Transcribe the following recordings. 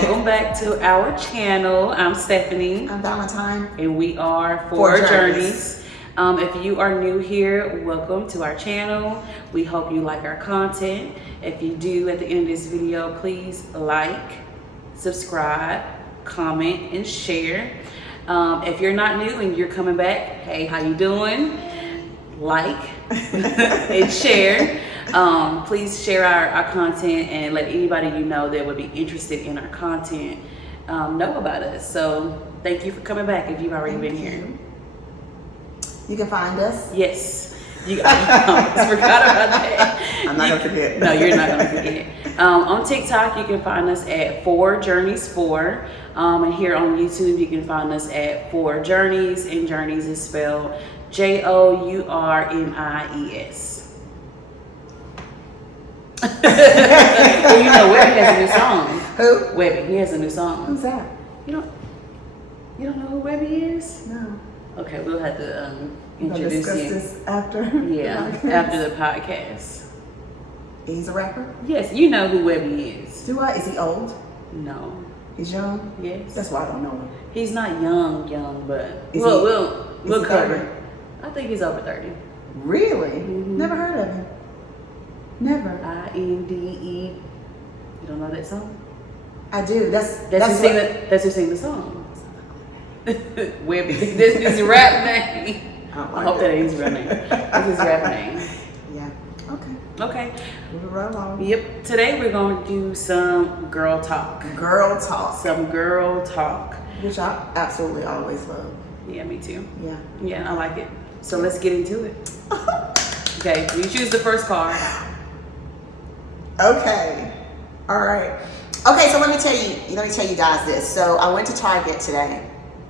Welcome back to our channel. I'm Stephanie. I'm Valentine. And we are Four Journeys. If you are new here, welcome to our channel. We hope you like our content. If you do, at the end of this video, please like, subscribe, comment, and share. If you're not new and you're coming back, hey, how you doing? Like and share. Please share our content and let anybody you know that would be interested in our content know about us. So thank you for coming back if you've already been here. You can find us. Yes. I forgot about that. I'm not going to forget. No, you're not going to forget. On TikTok, you can find us at 4 Journeys 4. And here on YouTube, you can find us at 4 Journeys. And Journeys is spelled Journeys. Well, you know, Webby has a new song. Who? Webby, he has a new song. Who's that? You don't know who Webby is? No. Okay, we'll have to We'll introduce discuss him. this after. Yeah, after the podcast. He's a rapper? Yes, you know who Webby is. Do I? Is he old? No. He's young? Yes. That's why I don't know him. He's not young, but Is we'll he cover 30? it. I think he's over 30. Really? Mm-hmm. Never heard of him. Never. INDE. You don't know that song? I do. That's who sing the song. Webby. This is his rap name. I hope that ain't his real name. That's his rap name. Yeah. Okay. Okay. Moving right along. Yep. Today we're going to do some girl talk. Girl talk. Some girl talk. Which I absolutely always love. Yeah, me too. Yeah. Yeah, I like it. So let's get into it. Okay, you choose the first card. Okay. All right. Okay, so let me tell you guys this. So I went to Target today,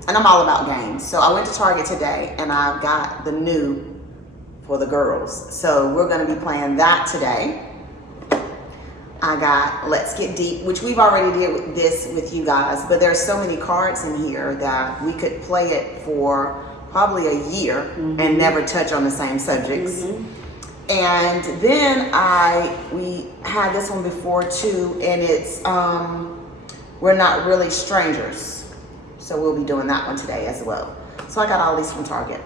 and I'm all about games. So I went to Target today, and I've got the new for the girls. So we're going to be playing that today. I got Let's Get Deep, which we've already did this with you guys, but there's so many cards in here that we could play it for probably a year and never touch on the same subjects. And then we had this one before too, and it's We're Not Really Strangers. So we'll be doing that one today as well. So I got all these from Target.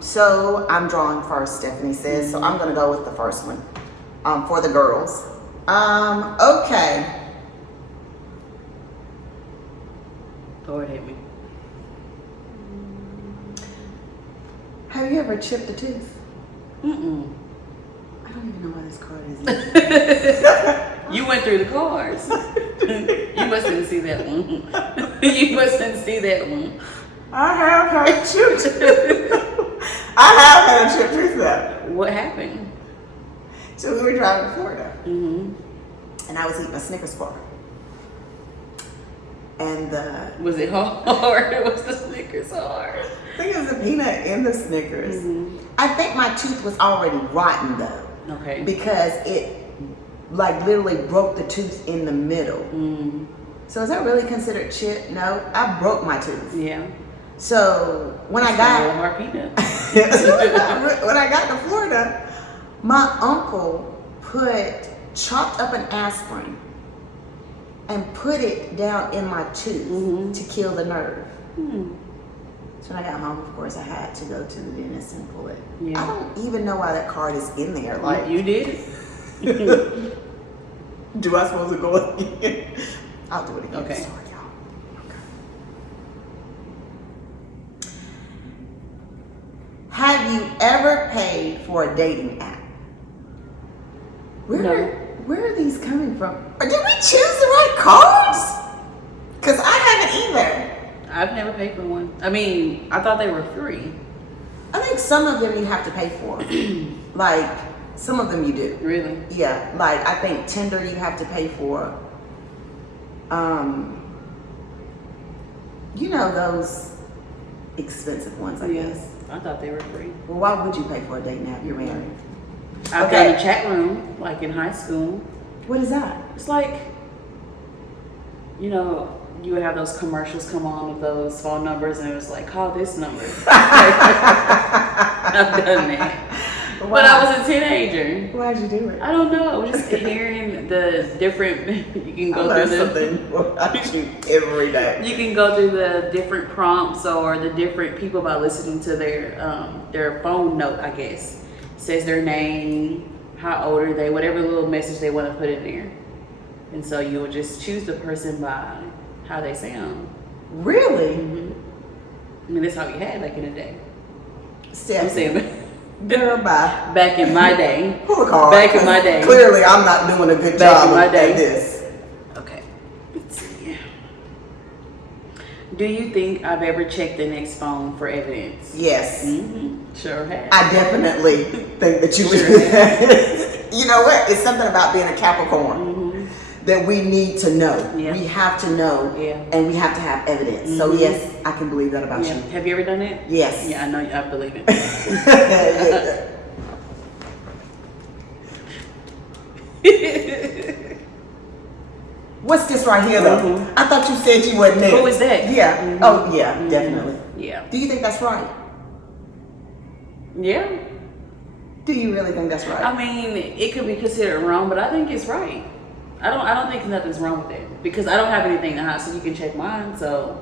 So I'm drawing first, Stephanie says. So I'm gonna go with the first one for the girls. Okay. Lord hit me. Have you ever chipped a tooth? Mm-mm. I don't even know why this card is. You went through the cards. You must didn't see that one. You must didn't see that one. I have had a chipped tooth. I have had a chipped tooth though. What happened? So we were driving to Florida. And I was eating a Snickers bar. And was it hard? Was the Snickers hard? I think it was the peanut in the Snickers. I think my tooth was already rotten though. Okay. Because it like literally broke the tooth in the middle. So is that really considered chip? No, I broke my tooth. Yeah. So when I got hard peanut. when I got to Florida, my uncle chopped up an aspirin and put it down in my tooth to kill the nerve. So when I got home, of course, I had to go to the dentist and pull it. Yeah. I don't even know why that card is in there. Like you did it. Do I supposed to go again? I'll do it again. Okay. Sorry, y'all. Okay. Have you ever paid for a dating app? Where are these coming from? Or did we choose the right cards? Because I haven't either. I've never paid for one. I mean, I thought they were free. I think some of them you have to pay for. Like, some of them you do. Really? Yeah, like I think Tinder you have to pay for. You know those expensive ones, I guess. I thought they were free. Well, why would you pay for a date now if you're married? I've done a chat room, like in high school. What is that? It's like, you know, you would have those commercials come on with those phone numbers, and it was like, call this number. I've done that. But I was a teenager. Why'd you do it? I don't know. I was just hearing the different. You can go through every day. You can go through the different prompts or the different people by listening to their phone note. I guess says their name, how old are they, whatever little message they want to put in there, and so you would just choose the person by how they sound. Really? Mm-hmm. I mean, that's how we had back in the day. Stephanie. Girl, bye. Back in my day. Pull a card. Back in my day. Clearly, I'm not doing a good Back job in my at day. this. Okay. Let's see. Do you think I've ever checked the next phone for evidence? Yes. Mm-hmm. Sure have. I definitely think that you would Sure do that. You know what? It's something about being a Capricorn. Mm-hmm. That we need to know. Yeah. We have to know. Yeah. And we have to have evidence. Mm-hmm. So yes, I can believe that about Yeah. you. Have you ever done it? Yes. Yeah, I know. I believe it. What's this right here though? Mm-hmm. I thought you said you wasn't there. Who is that? Yeah. Mm-hmm. Oh yeah, Mm-hmm. definitely. Yeah. Do you think that's right? Yeah. Do you really think that's right? I mean, it could be considered wrong, but I think it's right. I don't think nothing's wrong with it because I don't have anything to hide, so you can check mine. So.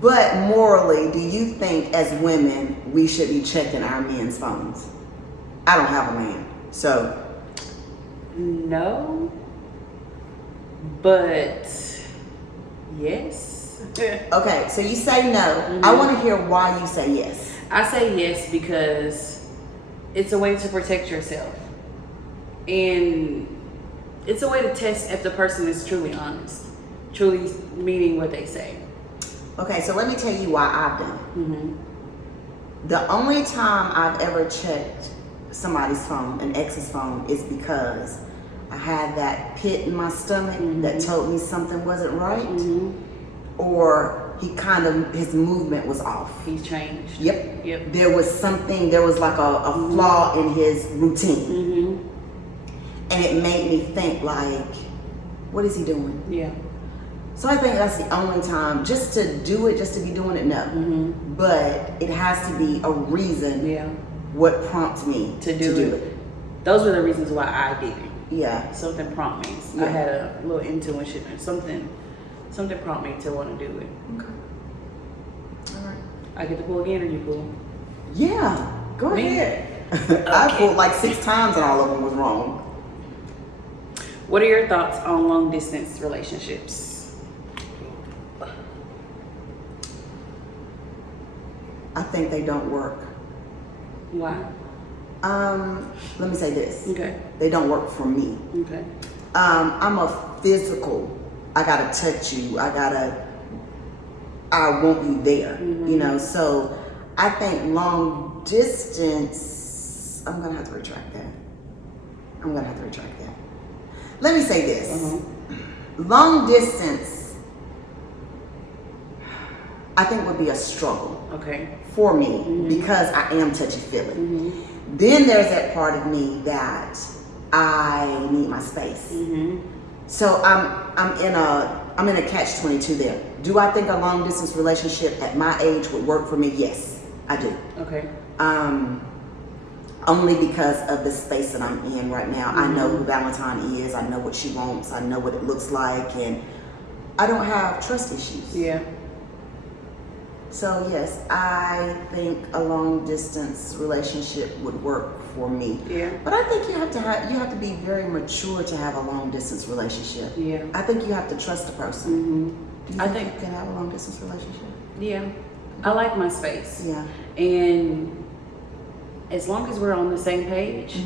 But morally, do you think as women we should be checking our men's phones? I don't have a man, so. No. But yes. Okay, so you say no. Mm-hmm. I want to hear why you say yes. I say yes because it's a way to protect yourself. And it's a way to test if the person is truly honest, truly meaning what they say. Okay, so let me tell you why I've done it. Mm-hmm. The only time I've ever checked somebody's phone, an ex's phone, is because I had that pit in my stomach that told me something wasn't right, or his movement was off. He's changed. Yep. There was like a flaw in his routine. And it made me think like, what is he doing? Yeah. So I think that's the only time, just to do it, just to be doing it, no. But it has to be a reason what prompts me to do it. Those were the reasons why I did it. Yeah. Something prompted me. Yeah. I had a little intuition or something prompted me to want to do it. Okay. All right. I get to pull again or you pull? Yeah, go Me? ahead. I pulled like 6 times and all of them was wrong. What are your thoughts on long distance relationships? I think they don't work. Why? Let me say this. Okay. They don't work for me. Okay. I'm a physical. I gotta touch you. I want you there. You know, so I think long distance, I'm gonna have to retract that. Let me say this. Long distance, I think would be a struggle. Okay. For me, because I am touchy-feely. Then there's that part of me that I need my space. So I'm in a catch-22 there. Do I think a long distance relationship at my age would work for me? Yes, I do. Okay. Only because of the space that I'm in right now. I know who Valentine is. I know what she wants. I know what it looks like, and I don't have trust issues. Yeah. So yes, I think a long distance relationship would work for me. Yeah. But I think you have to be very mature to have a long distance relationship. Yeah. I think you have to trust the person. Do you I think think- you can have a long distance relationship? Yeah. I like my space. Yeah. And as long as we're on the same page,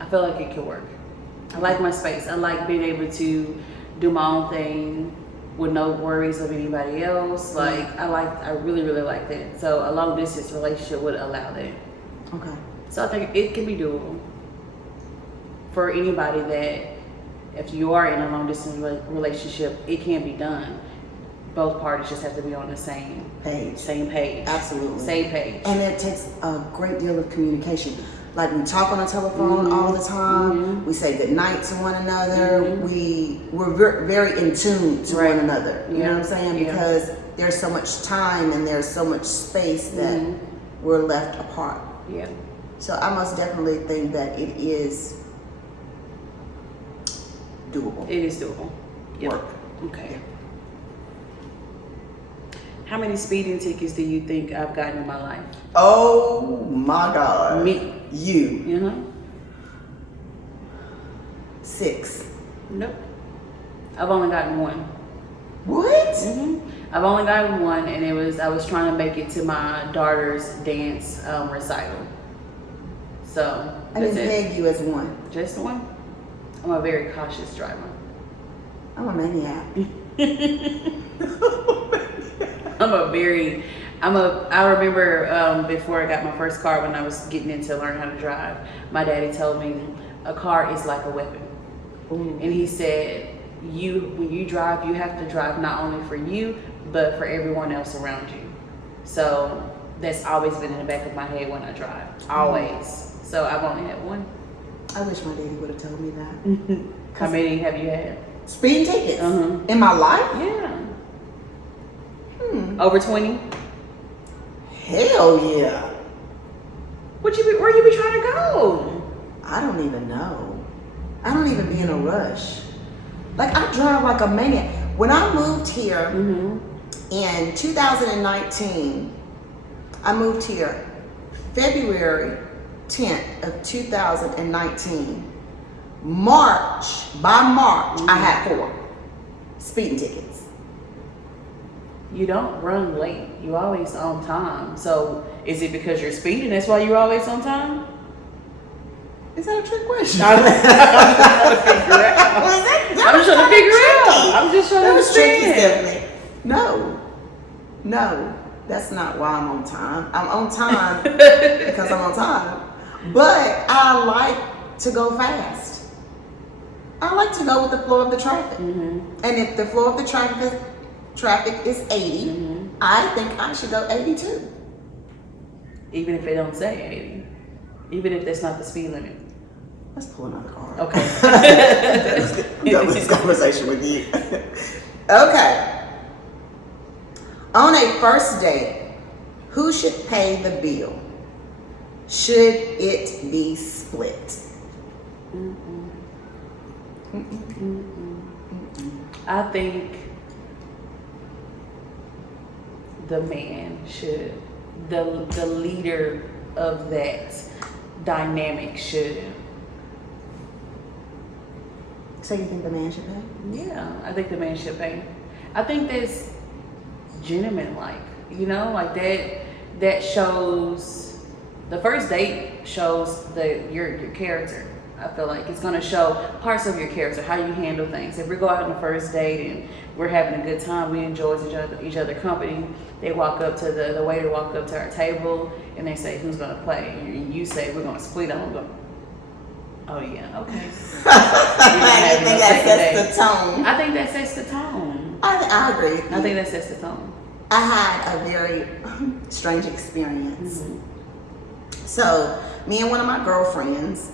I feel like it could work. I like my space. I like being able to do my own thing with no worries of anybody else. Like I really, really like that. So a long distance relationship would allow that. Okay. So I think it can be doable for anybody that if you are in a long distance relationship, it can be done. Both parties just have to be on the same Page. Absolutely. Same page. And it takes a great deal of communication. Like we talk on the telephone all the time. We say good night to one another. We're very in tune to one another. You know what I'm saying? Yeah. Because there's so much time and there's so much space that we're left apart. Yeah. So I most definitely think that it is doable. It is doable. Yep. Work. Okay. Yeah. How many speeding tickets do you think I've gotten in my life? Oh my God. Me. You. Uh-huh. 6. Nope. I've only gotten one. What? I've only gotten one, and I was trying to make it to my daughter's dance recital. So I didn't peg you as one. Just one. I'm a very cautious driver. I'm a maniac. I remember before I got my first car, when I was getting into learn how to drive, my daddy told me a car is like a weapon. Ooh. And he said, when you drive, you have to drive not only for you, but for everyone else around you. So that's always been in the back of my head when I drive, always. So I've only had one. I wish my daddy would have told me that. How many have you had? Speeding tickets in my life? Yeah. Over 20? Hell yeah. Where you be trying to go? I don't even know. I don't even be in a rush. Like, I drive like a maniac. When I moved here in 2019, I moved here February 10th of 2019. By March, I had 4 speeding tickets. You don't run late. You always on time. So is it because you're speeding? That's why you're always on time? Is that a trick question? I'm just trying to figure it out. I'm just trying to understand. No, that's not why I'm on time. I'm on time because I'm on time. But I like to go fast. I like to go with the flow of the traffic. And if the flow of the traffic is 80, I think I should go 82. Even if they don't say 80. Even if that's not the speed limit. Let's pull another card. Okay. I'm done with this conversation with you. Okay. On a first date, who should pay the bill? Should it be split? I think the man should. The leader of that dynamic should. So you think the man should pay? Yeah, I think the man should pay. I think that's gentleman-like, like that shows, the first date shows your character. I feel like it's gonna show parts of your character, how you handle things. If we go out on the first date and we're having a good time, we enjoy each other company, they walk up to the waiter walk up to our table and they say, who's gonna play? And you say, we're gonna split. I'm gonna go, oh yeah, okay. I think that sets the tone. I think that sets the tone. I agree with you. I think that sets the tone. I had a very strange experience. So me and one of my girlfriends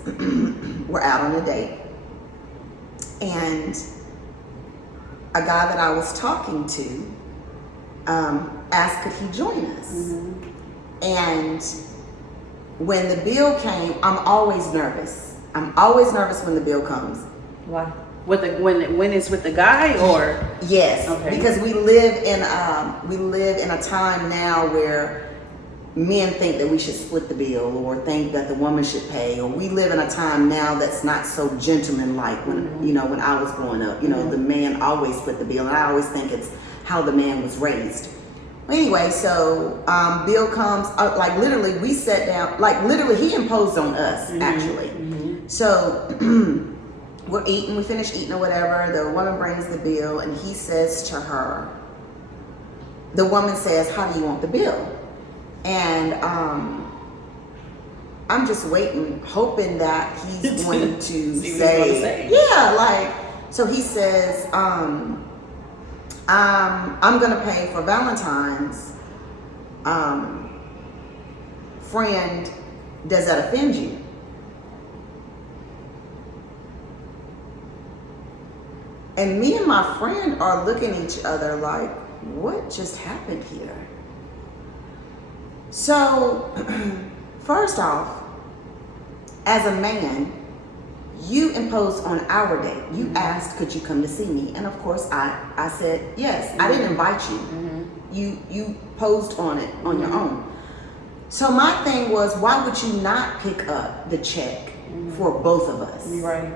were out on a date, and a guy that I was talking to asked could he join us. And when the bill came, I'm always nervous. I'm always nervous when the bill comes. Why? When it's with the guy, or? Yes, okay. Because we live in a time now where men think that we should split the bill, or think that the woman should pay, or we live in a time now that's not so gentlemanlike. When when I was growing up, the man always split the bill, and I always think it's how the man was raised. Anyway, so bill comes, like literally we sat down, like literally he imposed on us actually. So we're eating, we finish eating or whatever, the woman brings the bill and he says to her, the woman says, how do you want the bill? And I'm just waiting, hoping that he's going to say, yeah, like, so he says, I'm gonna pay for Valentine's. Friend, does that offend you? And me and my friend are looking at each other like, what just happened here? So, first off, as a man, you imposed on our date. You asked, could you come to see me? And of course, I said yes. I didn't invite you. You posed on it on your own. So my thing was, why would you not pick up the check for both of us? Right.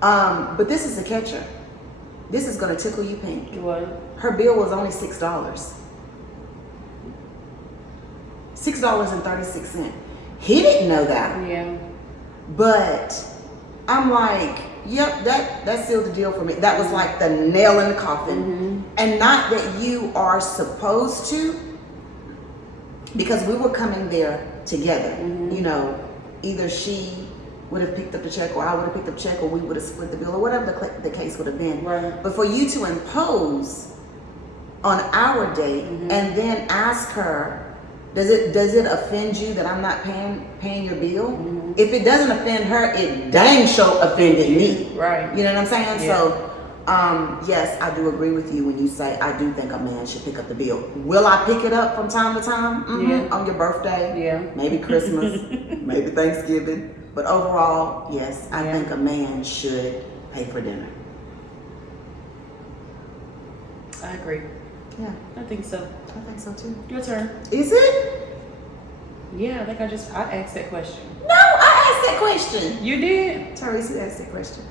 But this is the catcher. This is gonna tickle you pink. What? Her bill was only $6. $6.36. He didn't know that. Yeah. But I'm like, yep, that sealed the deal for me. That was like the nail in the coffin. And not that you are supposed to, because we were coming there together. You know, either she would have picked up the check, or I would have picked up the check, or we would have split the bill, or whatever the case would have been. Right. But for you to impose on our date and then ask her, does it offend you that I'm not paying your bill? If it doesn't offend her, it dang sure offended me. Right. You know what I'm saying? Yeah. So, yes, I do agree with you when you say I do think a man should pick up the bill. Will I pick it up from time to time? Yeah. On your birthday? Yeah. Maybe Christmas, maybe Thanksgiving. But overall, yes, I think a man should pay for dinner. I agree. Yeah, I think so. I think so too. Your turn. Is it? Yeah, I think I asked that question. No, I asked that question. You did? Therese, who asked that question?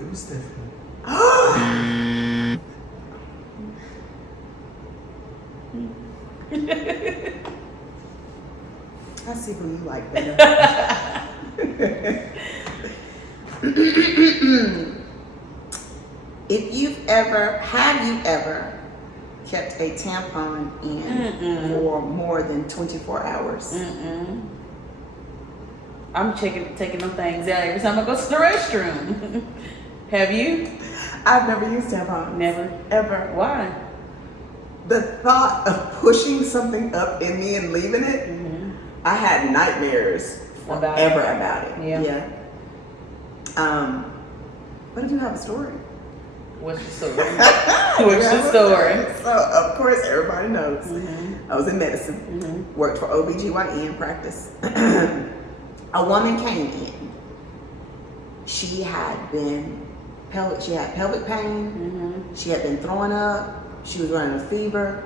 It was Stephanie. I see who you like better. Have you ever kept a tampon in for more than 24 hours? I'm taking them things out every time I go to the restroom. Have you? I've never used tampons. Never. Ever. Why? The thought of pushing something up in me and leaving it, I had nightmares forever about it. Yeah. But I do have a story. What's your story? What's your story? So, of course, everybody knows. I was in medicine, worked for OBGYN practice. A woman came in. She had pelvic pain. She had been throwing up. She was running a fever.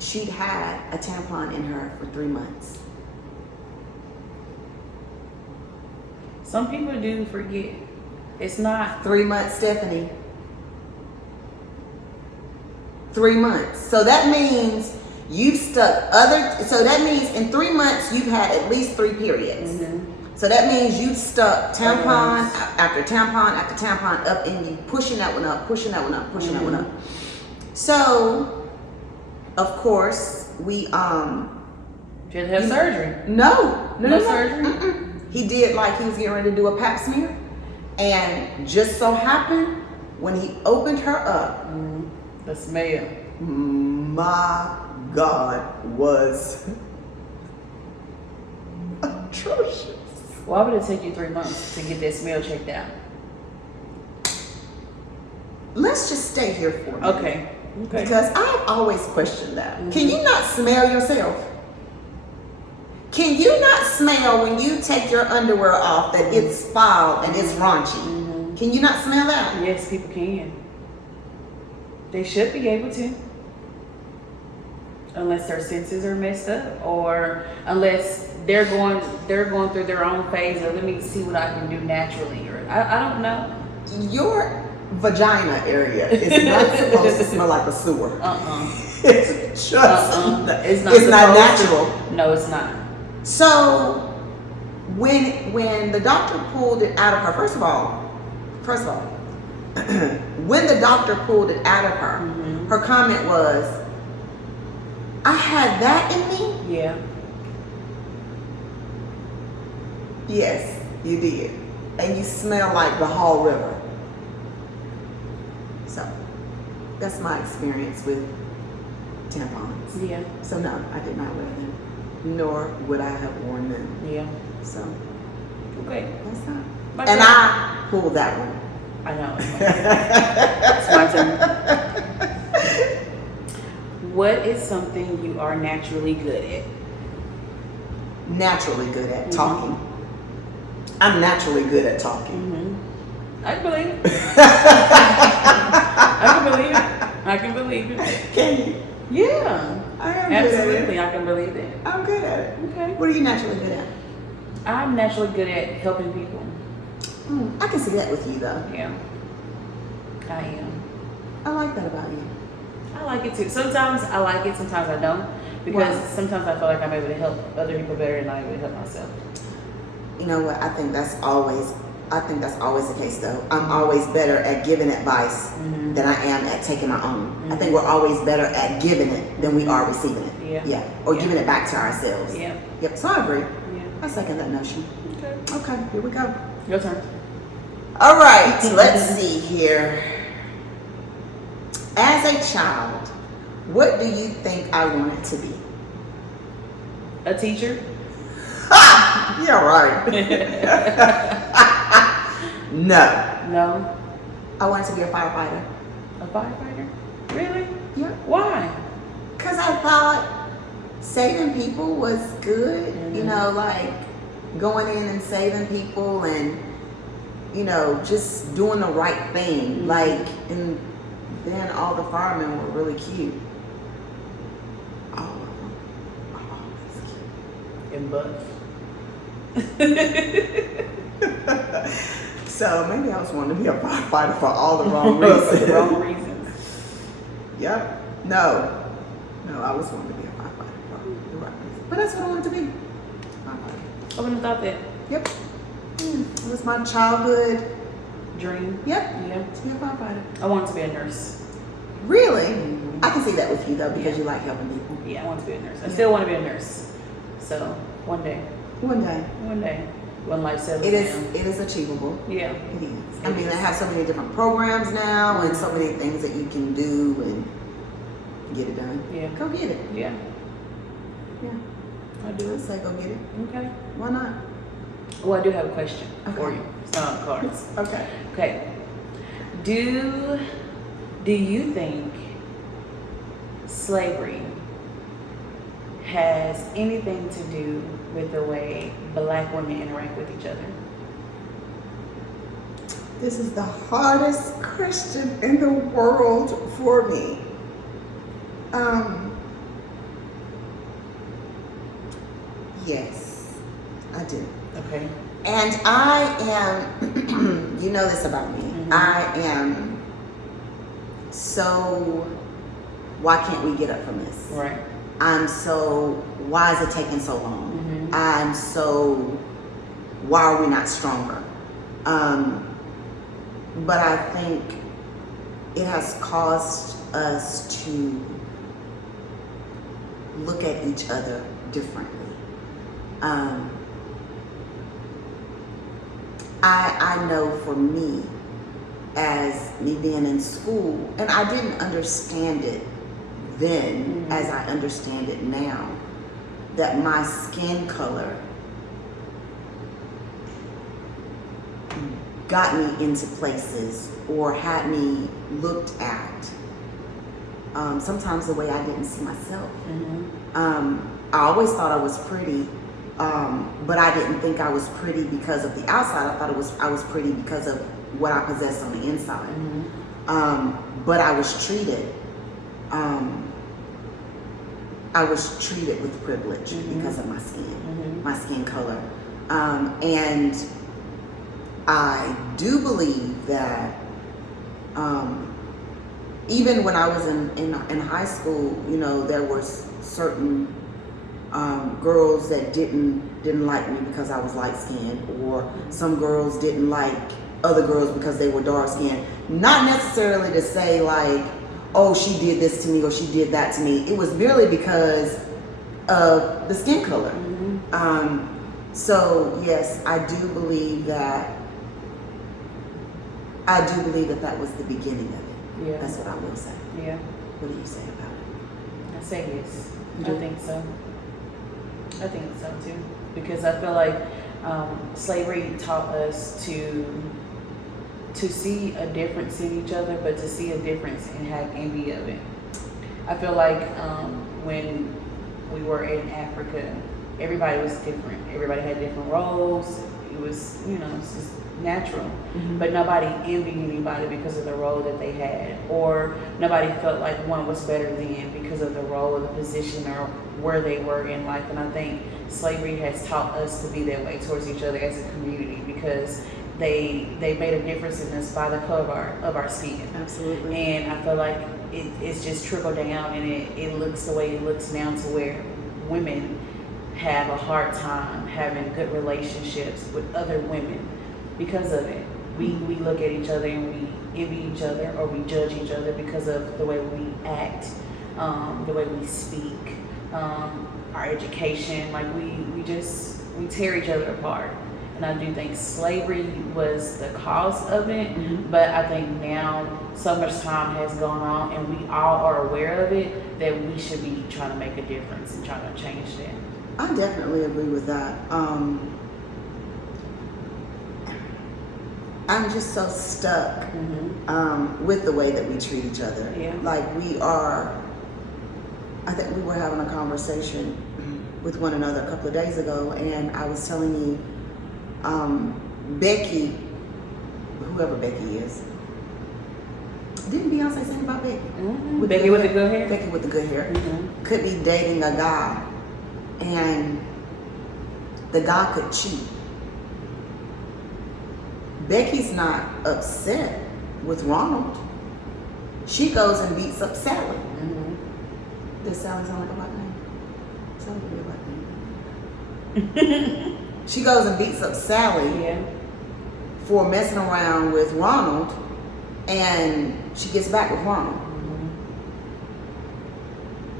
She'd had a tampon in her for 3 months. Some people do forget. It's not 3 months, Stephanie. 3 months. So that means you've stuck so that means in 3 months you've had at least 3 periods. So that means you've stuck tampon after tampon after tampon up in you, pushing that one up, pushing that one up, pushing that one up. So, of course, we She had to have surgery. No Surgery. He did, like he was getting ready to do a pap smear, and just so happened when he opened her up, The smell. my God, was atrocious. Why would it take you 3 months to get that smell checked out? Let's just stay here for a minute. Okay. Because I've always questioned that. Can you not smell yourself? Can you not smell when you take your underwear off that it's foul and it's raunchy? Can you not smell that? Yes, people can. They should be able to. Unless their senses are messed up, or unless they're going through their own phase of, let me see what I can do naturally, or I don't know. Your vagina area is not supposed to smell like a sewer. It's just It's not natural. No, it's not. So when the doctor pulled it out of her, first of all, when the doctor pulled it out of her, her comment was, I had that in me? Yeah. Yes, you did. And you smell like the Hall River. So that's my experience with tampons. Yeah. So no, I did not wear them, nor would I have worn them. Yeah. So Okay. that's not. My And turn. I pulled that one. I know. It's my turn. What is something you are naturally good at? Naturally good at talking. I'm naturally good at talking. I can believe it. I can believe it. Can you? Yeah. I am Absolutely, good at it. I can believe it. I'm good at it. Okay. What are you naturally good at? I'm naturally good at helping people. I can see that with you, though. Yeah. I am. I like that about you. I like it too. Sometimes I like it, sometimes I don't. Because sometimes I feel like I'm able to help other people better than I'm able to help myself. You know what? I think that's always the case, though. I'm always better at giving advice than I am at taking my own. I think we're always better at giving it than we are receiving it. Yeah. Or giving it back to ourselves. Yeah. Yep. So I agree. Yeah. I second that notion. Okay. Here we go. Your turn. All right. Let's see here. As a child, what do you think I wanted to be? A teacher? Yeah, right. No. No. I wanted to be a firefighter. A firefighter? Really? Yeah. Why? Because I thought saving people was good. You know, like going in and saving people and, you know, just doing the right thing. Like, and then all the firemen were really cute. All of them. Always cute. And buff. So maybe I was wanting to be a firefighter for all the wrong reasons. For the wrong reasons. Yep. No, I was wanting to be a firefighter for the right reasons. But that's what I wanted to be. Firefighter. I wouldn't have thought that. Yep. It was my childhood Dream. Yep. Yeah. To be a firefighter. I wanted to be a nurse. Really? I can see that with you though, because you like helping people. Yeah, I want to be a nurse. I still want to be a nurse. So one day. One day. When life settles It is. down. It is achievable. Yeah. It is. I mean, they have so many different programs now, and so many things that you can do and get it done. Yeah. Go get it. Yeah. Yeah. I do. I say go get it. Okay. Why not? Well, I do have a question for Okay. you. It's not on the cards. Okay. Okay. Do you think slavery has anything to do with the way Black women interact with each other? This is the hardest question in the world for me. Yes, I do. Okay. And I am, you know this about me, I am so, why can't we get up from this? Right. Why is it taking so long? I'm so, why are we not stronger? But I think it has caused us to look at each other differently. I know for me, as me being in school, and I didn't understand it then as I understand it now, that my skin color got me into places or had me looked at sometimes the way I didn't see myself. I always thought I was pretty, but I didn't think I was pretty because of the outside. I thought I was pretty because of what I possessed on the inside. But I was treated with privilege because of my skin, my skin color. And I do believe that even when I was in high school, you know, there were certain girls that didn't like me because I was light skinned, or some girls didn't like other girls because they were dark skinned. Not necessarily to say like, oh, she did this to me or she did that to me. It was merely because of the skin color. So yes, I do believe that that was the beginning of it. Yeah. That's what I will say. Yeah. What do you say about it? I say yes. You I do? think so. I think so too. Because I feel like slavery taught us to see a difference in each other, but to see a difference and have envy of it. I feel like when we were in Africa, everybody was different. Everybody had different roles. was, you know, it's just natural. But nobody envied anybody because of the role that they had, or nobody felt like one was better than because of the role or the position or where they were in life. And I think slavery has taught us to be that way towards each other as a community, because they made a difference in us by the color of our skin. Absolutely. And I feel like it's just trickled down, and it looks the way it looks now, to where women have a hard time having good relationships with other women because of it. We look at each other and we envy each other, or we judge each other because of the way we act, the way we speak, our education. Like we tear each other apart. And I do think slavery was the cause of it, but I think now so much time has gone on and we all are aware of it, that we should be trying to make a difference and trying to change that. I definitely agree with that. I'm just so stuck with the way that we treat each other. Yeah. Like I think we were having a conversation with one another a couple of days ago, and I was telling you, Becky, whoever Becky is, didn't Beyonce sing about Becky? Becky with the good hair? Becky with the good hair. Could be dating a guy, and the guy could cheat. Becky's not upset with Ronald. She goes and beats up Sally. Does Sally sound like a black name? Sally could be a black name. She goes and beats up Sally for messing around with Ronald, and she gets back with Ronald.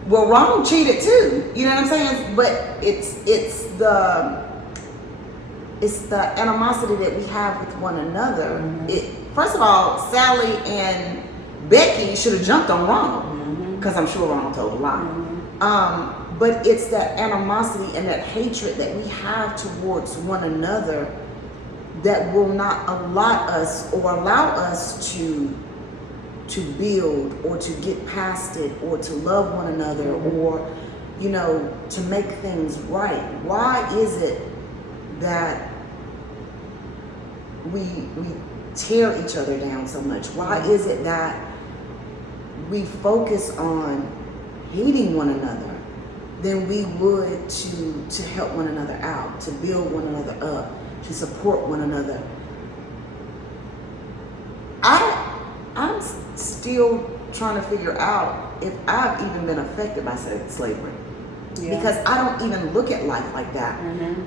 Well, Ronald cheated too. You know what I'm saying? But it's the animosity that we have with one another. First of all, Sally and Becky should have jumped on Ronald, because I'm sure Ronald told a lie. But it's that animosity and that hatred that we have towards one another that will not allow us to build, or to get past it, or to love one another, or, you know, to make things right. Why is it that we tear each other down so much? Why is it that we focus on hating one another than we would to help one another out, to build one another up, to support one another? I'm still trying to figure out if I've even been affected by slavery. Because I don't even look at life like that.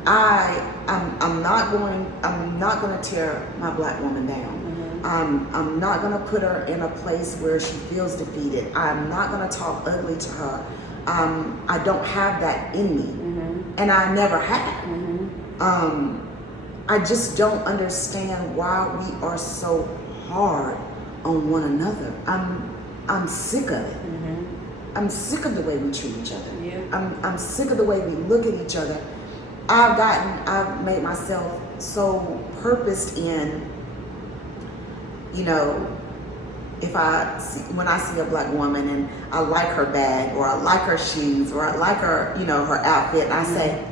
I'm not going to tear my black woman down. I'm not going to put her in a place where she feels defeated. I'm not going to talk ugly to her. I don't have that in me, and I never have. I just don't understand why we are so hard on one another. I'm sick of it. I'm sick of the way we treat each other. I'm sick of the way we look at each other. I've made myself so purposed in, you know, when I see a black woman and I like her bag, or I like her shoes, or I like her, you know, her outfit, and I say,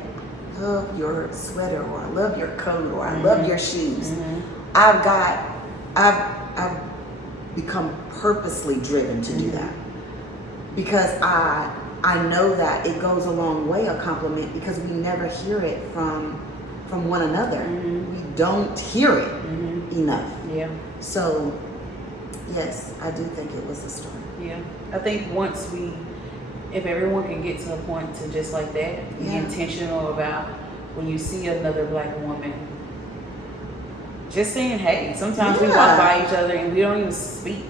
I love your sweater, or I love your coat, or I love your shoes. I've become purposely driven to do that, because I know that it goes a long way, a compliment, because we never hear it from one another. We don't hear it enough. So yes, I do think it was a start. I think if everyone can get to a point to just like that, be intentional about when you see another black woman, just saying hey. Sometimes we walk by each other and we don't even speak.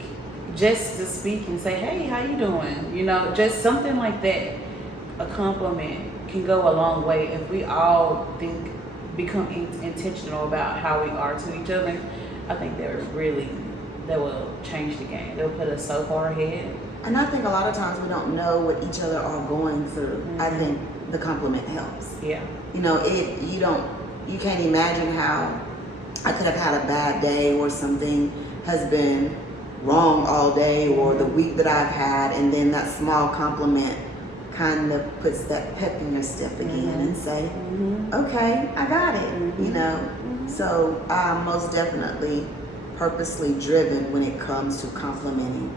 Just to speak and say, hey, how you doing? You know, just something like that. A compliment can go a long way if we all become intentional about how we are to each other. I think that will change the game. They'll put us so far ahead. And I think a lot of times we don't know what each other are going through. I think the compliment helps. You know, you can't imagine how I could have had a bad day, or something has been wrong all day, or the week that I've had, and then that small compliment kind of puts that pep in your step again and say, okay, I got it, you know. So I'm most definitely purposely driven when it comes to complimenting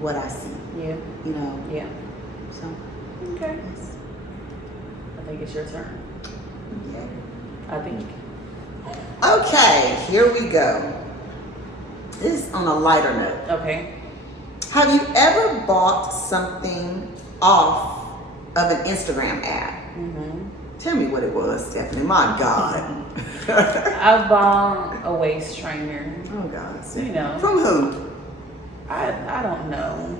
what I see. Yeah. You know. Yeah. So. Okay. Yes. I think it's your turn. Yeah. I think. Okay, here we go. This is on a lighter note. Okay. Have you ever bought something off of an Instagram ad? Mm-hmm. Tell me what it was, Stephanie. My God. I bought a waist trainer. Oh God. You know. From who? I don't know.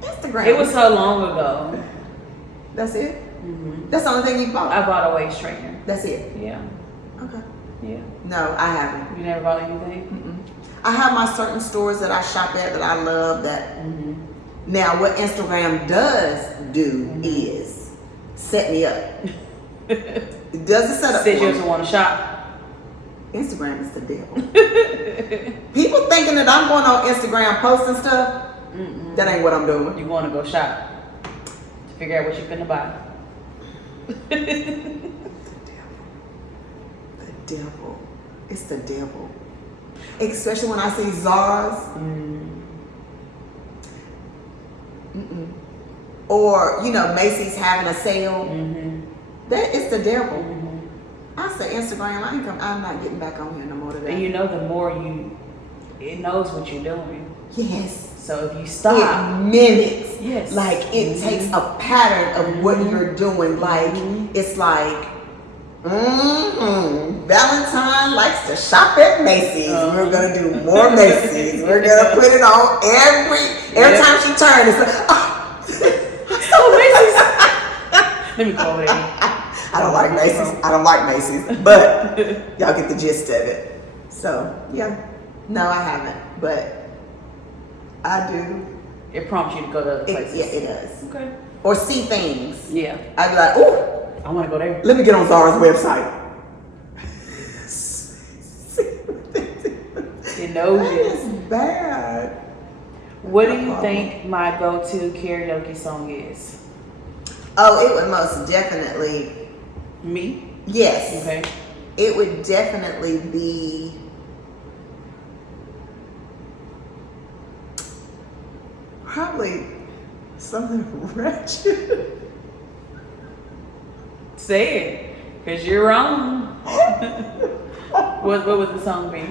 Instagram. It was so long ago. That's it? Mm-hmm. That's the only thing you bought? I bought a waist trainer. That's it? Yeah. Okay. Yeah. No, I haven't. You never bought anything? Mm-mm. I have my certain stores that I shop at that I love that. Mm-hmm. Now, what Instagram does do is set me up. It does the setup. Said for you me. just want to shop. Instagram is the devil. People thinking that I'm going on Instagram posting stuff. Mm-mm. That ain't what I'm doing. You want to go shop to figure out what you're finna buy. The devil. It's the devil. Especially when I see Zara's. Mm-mm. Or, you know, Macy's having a sale. Mm-hmm. That is the devil. Mm-hmm. I say Instagram, I'm not getting back on here no more today. And you know, the more it knows what you're doing. Yes. So if you stop, It mimics. yes, Like it takes a pattern of what you're doing. Like it's like, Valentine likes to shop at Macy's. We're gonna do more Macy's. We're gonna put it on every time she turns. It's like, oh, Macy's. Let me call it. I don't like Macy's. I don't like Macy's, but y'all get the gist of it. So yeah, no, I haven't, but I do. It prompts you to go to other places. Yeah, it does. Okay. Or see things. Yeah. I'd be like, ooh, I want to go there. let me get on Zara's website. It knows That you. is bad. What do you think my go-to karaoke song is? Oh, it would most definitely. Me? Yes. Okay. It would definitely be. Probably something ratchet. Say it, because you're wrong. What would the song be?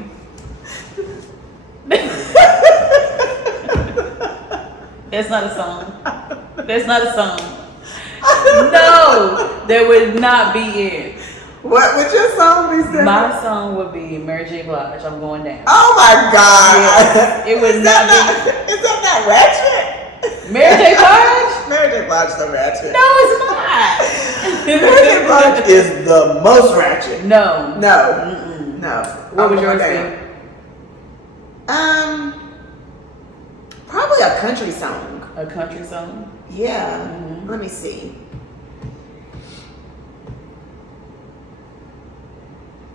That's not a song. That's not a song. No, that would not be it. What would your song be, Stephanie? My song would be Mary J. Blige, I'm Going Down. Oh my God. Yes, it would not be. Is that not ratchet? Mary J. Blige? Mary J. Blige is the ratchet. No, it's not. Mary J. Blige is the most ratchet. No. No. Mm-mm. No. What would yours be? Probably a country song. A country song? Yeah. Mm-hmm. Let me see.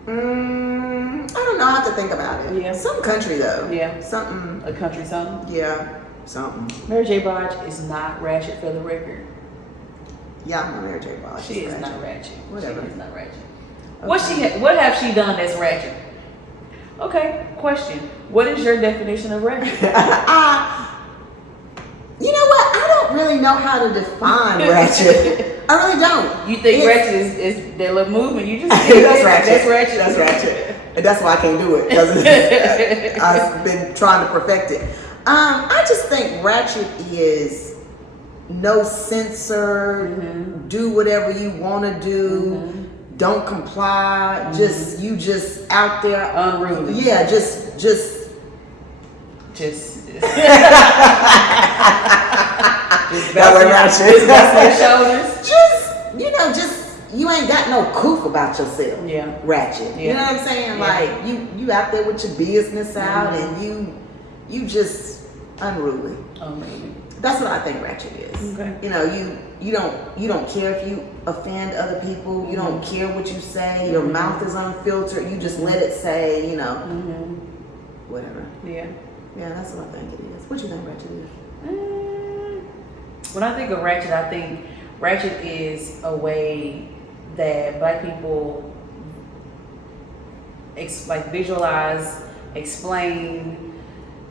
I don't know. I have to think about it. Yeah. Some country though. Yeah. Something. A country song? Yeah. Something. Mary J. Blige is not ratchet for the record. Yeah, I know Mary J. Blige. She is not ratchet. Whatever. She is not ratchet. Okay. What have she done that's ratchet? Okay, question. What is your definition of ratchet? You know what? I don't really know how to define ratchet. I really don't. You think ratchet is that little movement? You just That's ratchet. That's ratchet. That's ratchet. And that's why I can't do it, because I've been trying to perfect it. I just think ratchet is no censor, do whatever you want to do, don't comply, just out there. Unruly. Yeah, just. That way ratchet. Just you ain't got no coof about yourself. Yeah. Ratchet. Yeah. You know what I'm saying? Yeah. Like you out there with your business out and you just unruly. Unruly. That's what I think ratchet is. Okay. You know, you don't care if you offend other people. You don't care what you say. Your mouth is unfiltered. You just let it say, whatever. Yeah. Yeah, that's what I think it is. What you think ratchet is? When I think of ratchet, I think ratchet is a way that Black people visualize, explain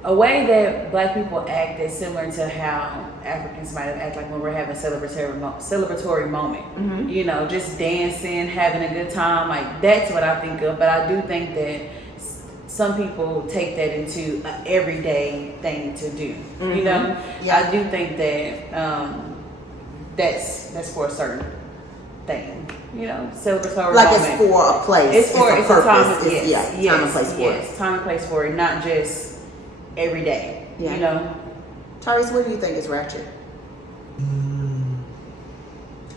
a way that Black people act that's similar to how Africans might have acted like when we're having a celebratory moment. Mm-hmm. You know, just dancing, having a good time. Like, that's what I think of. But I do think that some people take that into an everyday thing to do. Mm-hmm. You know, Yeah. I do think that that's for a certain thing. You know, celebratory Like moment. it's for a place. It's for a it's purpose. a time. It's, Yes, yeah, time and place for it. yes, time and place for it, not just every day. Yeah. You know. Tyrese, what do you think is ratchet?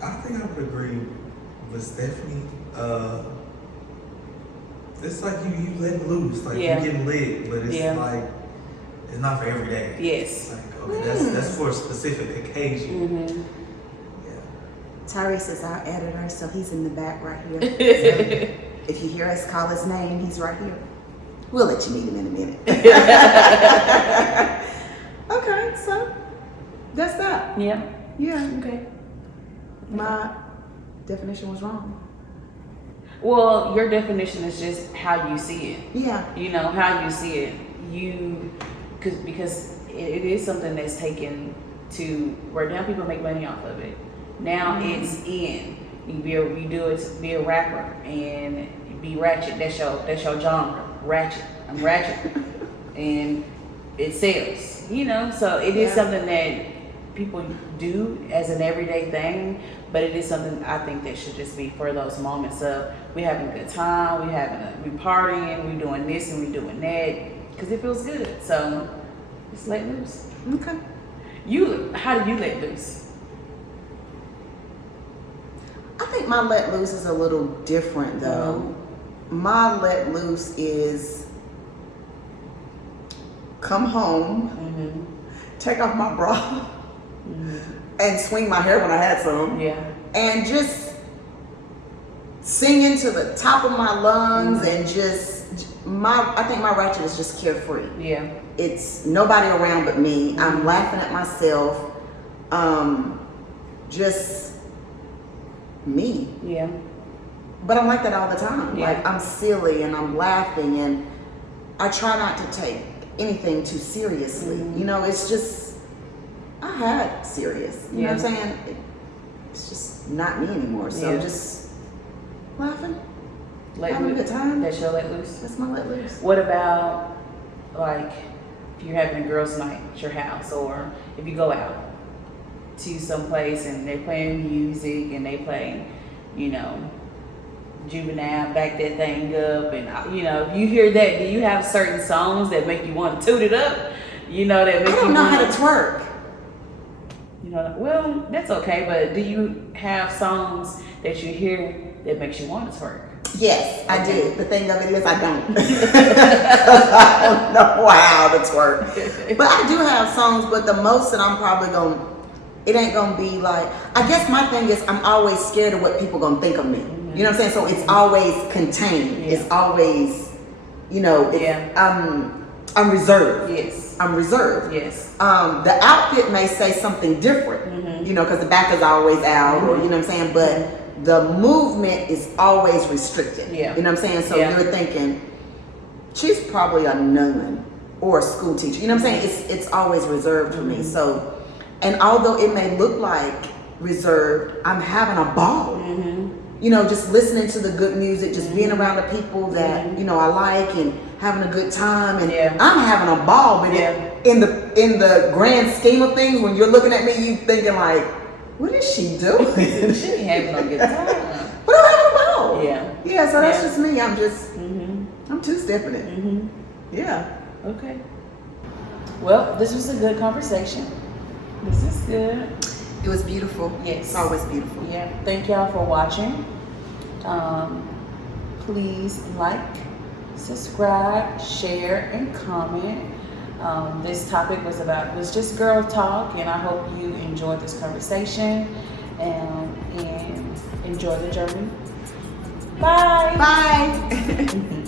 I think I would agree with Stephanie. It's like you let loose, like Yeah. you getting lit, but it's Yeah. like it's not for every day. Yes. Like, okay, that's for a specific occasion. Mm-hmm. Yeah. Tyrese is our editor, so he's in the back right here. So if you hear us call his name, he's right here. We'll let you meet him in a minute. Okay, so that's that. Yeah. Yeah, Okay. my definition was wrong. Well, your definition is just how you see it. Yeah. You know, how you see it. Because it is something that's taken to where now people make money off of it. Now it's in. You do it to be a rapper and be ratchet. That's your genre. Ratchet. I'm ratchet. And it sells. You know, so it is something that people do as an everyday thing, but it is something I think that should just be for those moments of we having a good time, we partying, we doing this and we doing that, because it feels good. So just let loose. Okay. How do you let loose? I think my let loose is a little different though. My let loose is come home, take off my bra, and swing my hair when I had some. Yeah. And just sing into the top of my lungs and I think my ratchet is just carefree. Yeah. It's nobody around but me. I'm laughing at myself. Just me. Yeah. But I'm like that all the time. Yeah. Like I'm silly and I'm laughing and I try not to take anything too seriously. You know, it's just I had serious. You know what I'm saying? It's just not me anymore. So I'm just laughing. Having a good time. That's your let loose? That's my let loose. What about, like, if you're having a girls' night at your house, or if you go out to some place and they're playing music and they play, you know, Juvenile, back that thing up, and you know, if you hear that, do you have certain songs that make you want to toot it up? You know, that make you I don't know how to twerk. You know, well, that's okay, but do you have songs that you hear that makes you want to twerk? Yes, I do. The thing of it is I don't. I don't know how to twerk. But I do have songs, but the most that I'm probably it ain't gonna be like, I guess my thing is I'm always scared of what people gonna think of me. You know what I'm saying? So it's always contained. Yeah. It's always, you know, I'm reserved. Yes. I'm reserved. Yes. The outfit may say something different, you know, because the back is always out, or you know what I'm saying, but the movement is always restricted. Yeah. You know what I'm saying? So you're thinking, she's probably a nun or a school teacher. You know what I'm saying? It's always reserved for me. So, and although it may look like reserved, I'm having a ball. You know, just listening to the good music, just being around the people that, you know, I like and having a good time, and I'm having a ball. But in the grand scheme of things, when you're looking at me, you thinking like, what is she doing? She ain't having a good time. But I'm having a ball. Yeah. Yeah, so that's just me. I'm just, I'm two-stepping it. Yeah. Okay. Well, this was a good conversation. This is good. It was beautiful. Yes. It's always beautiful. Yeah. Thank y'all for watching. Please like, subscribe, share, and comment. This topic was just girl talk, and I hope you enjoyed this conversation and enjoy the journey. Bye. Bye.